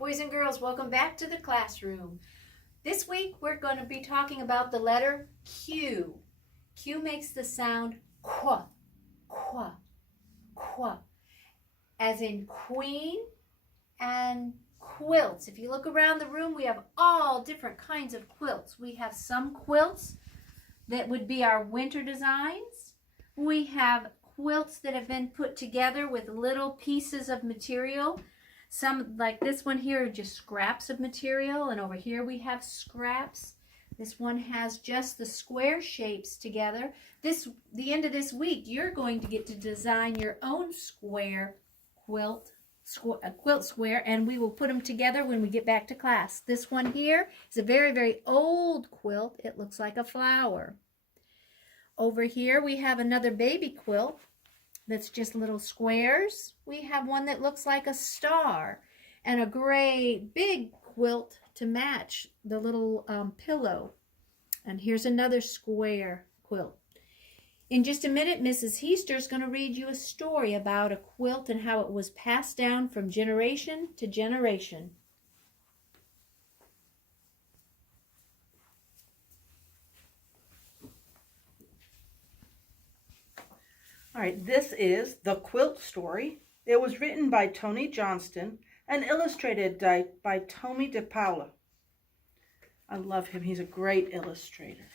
Boys and girls, welcome back to the classroom. This week we're going to be talking about the letter Q. Q makes the sound qua, qua, qua, as in queen and quilts. If you look around the room, we have all different kinds of quilts. We have some quilts that would be our winter designs. We have quilts that have been put together with little pieces of material. Some, like this one here, are just scraps of material, and over here we have scraps. This one has just the square shapes together. The end of this week, you're going to get to design your own square quilt square, and we will put them together when we get back to class. This one here is a very, very old quilt. It looks like a flower. Over here we have another baby quilt that's just little squares. We have one that looks like a star, and a great big quilt to match the little pillow. And here's another square quilt. In just a minute, Mrs. Heaster is going to read you a story about a quilt and how it was passed down from generation to generation. All right, this is The Quilt Story. It was written by Tony Johnston and illustrated by Tommy DePaula. I love him. He's a great illustrator.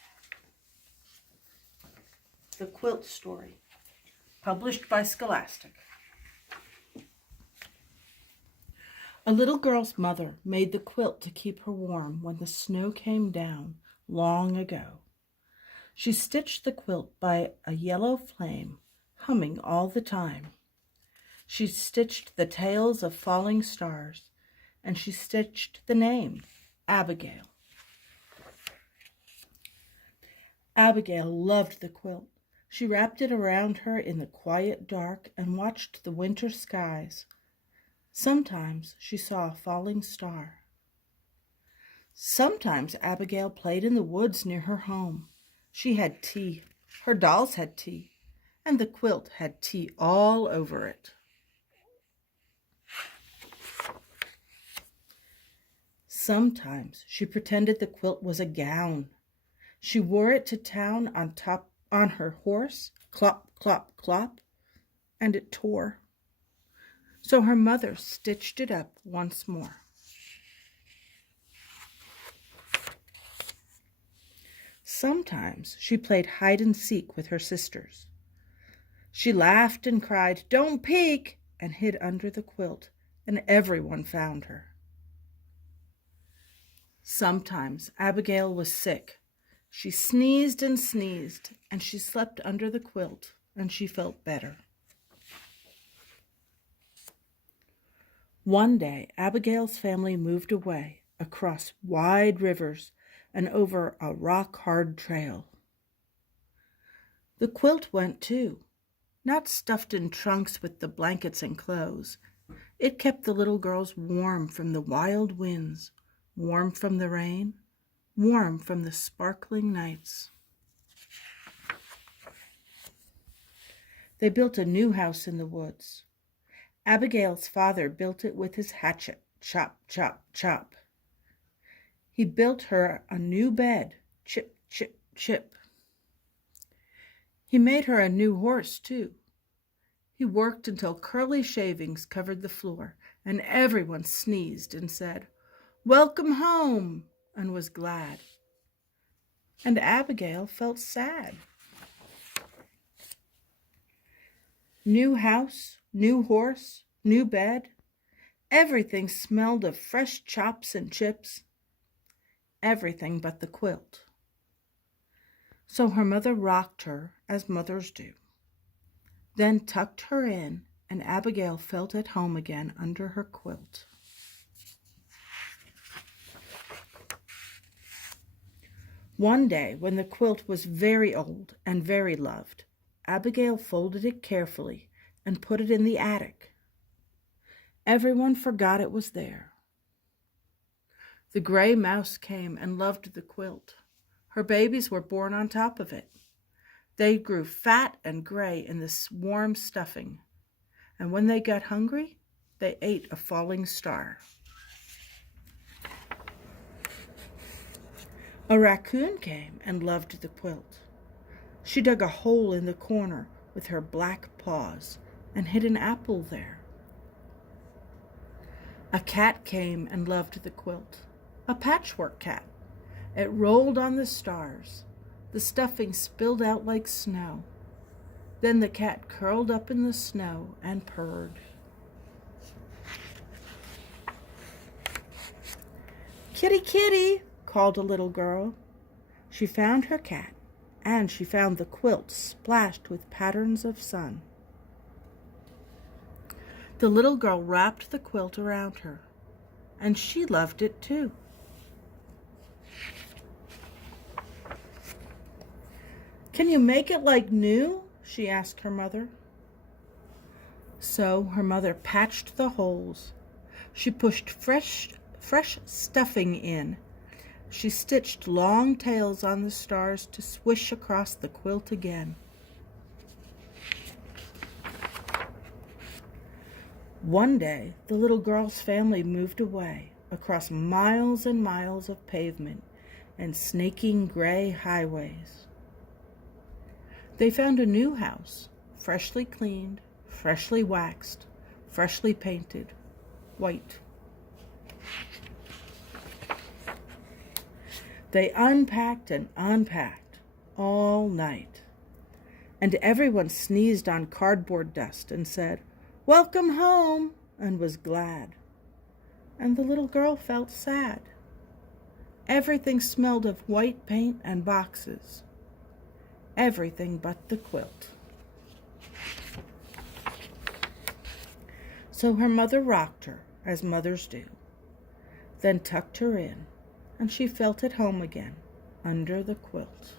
The Quilt Story, published by Scholastic. A little girl's mother made the quilt to keep her warm when the snow came down long ago. She stitched the quilt by a yellow flame, humming all the time. She stitched the tails of falling stars, and she stitched the name, Abigail. Abigail loved the quilt. She wrapped it around her in the quiet dark and watched the winter skies. Sometimes she saw a falling star. Sometimes Abigail played in the woods near her home. She had tea. Her dolls had tea. And the quilt had tea all over it. Sometimes she pretended the quilt was a gown. She wore it to town on her horse, clop, clop, clop, and it tore. So her mother stitched it up once more. Sometimes she played hide and seek with her sisters. She laughed and cried, "Don't peek," and hid under the quilt, and everyone found her. Sometimes Abigail was sick. She sneezed, and she slept under the quilt, and she felt better. One day, Abigail's family moved away across wide rivers and over a rock-hard trail. The quilt went too. Not stuffed in trunks with the blankets and clothes. It kept the little girls warm from the wild winds, warm from the rain, warm from the sparkling nights. They built a new house in the woods. Abigail's father built it with his hatchet, chop, chop, chop. He built her a new bed, chip, chip, chip. He made her a new horse, too. He worked until curly shavings covered the floor, and everyone sneezed and said, "Welcome home," and was glad. And Abigail felt sad. New house, new horse, new bed. Everything smelled of fresh chops and chips. Everything but the quilt. So her mother rocked her, as mothers do, then tucked her in, and Abigail felt at home again under her quilt. One day, when the quilt was very old and very loved, Abigail folded it carefully and put it in the attic. Everyone forgot it was there. The gray mouse came and loved the quilt. Her babies were born on top of it. They grew fat and gray in this warm stuffing, and when they got hungry, they ate a falling star. A raccoon came and loved the quilt. She dug a hole in the corner with her black paws and hid an apple there. A cat came and loved the quilt, a patchwork cat. It rolled on the stars. The stuffing spilled out like snow. Then the cat curled up in the snow and purred. "Kitty, kitty," called a little girl. She found her cat, and she found the quilt splashed with patterns of sun. The little girl wrapped the quilt around her, and she loved it too. "Can you make it like new?" she asked her mother. So her mother patched the holes. She pushed fresh stuffing in. She stitched long tails on the stars to swish across the quilt again. One day, the little girl's family moved away across miles and miles of pavement and snaking gray highways. They found a new house, freshly cleaned, freshly waxed, freshly painted, white. They unpacked and unpacked all night, and everyone sneezed on cardboard dust and said, "Welcome home," and was glad. And the little girl felt sad. Everything smelled of white paint and boxes. Everything but the quilt. So her mother rocked her, as mothers do, then tucked her in, and she felt at home again under the quilt.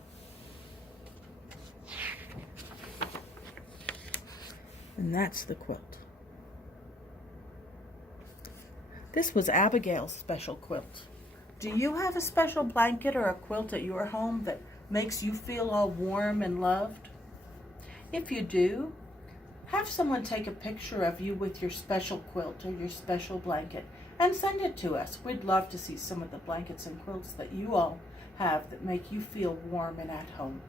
And that's the quilt. This was Abigail's special quilt. Do you have a special blanket or a quilt at your home that makes you feel all warm and loved? If you do, have someone take a picture of you with your special quilt or your special blanket and send it to us. We'd love to see some of the blankets and quilts that you all have that make you feel warm and at home.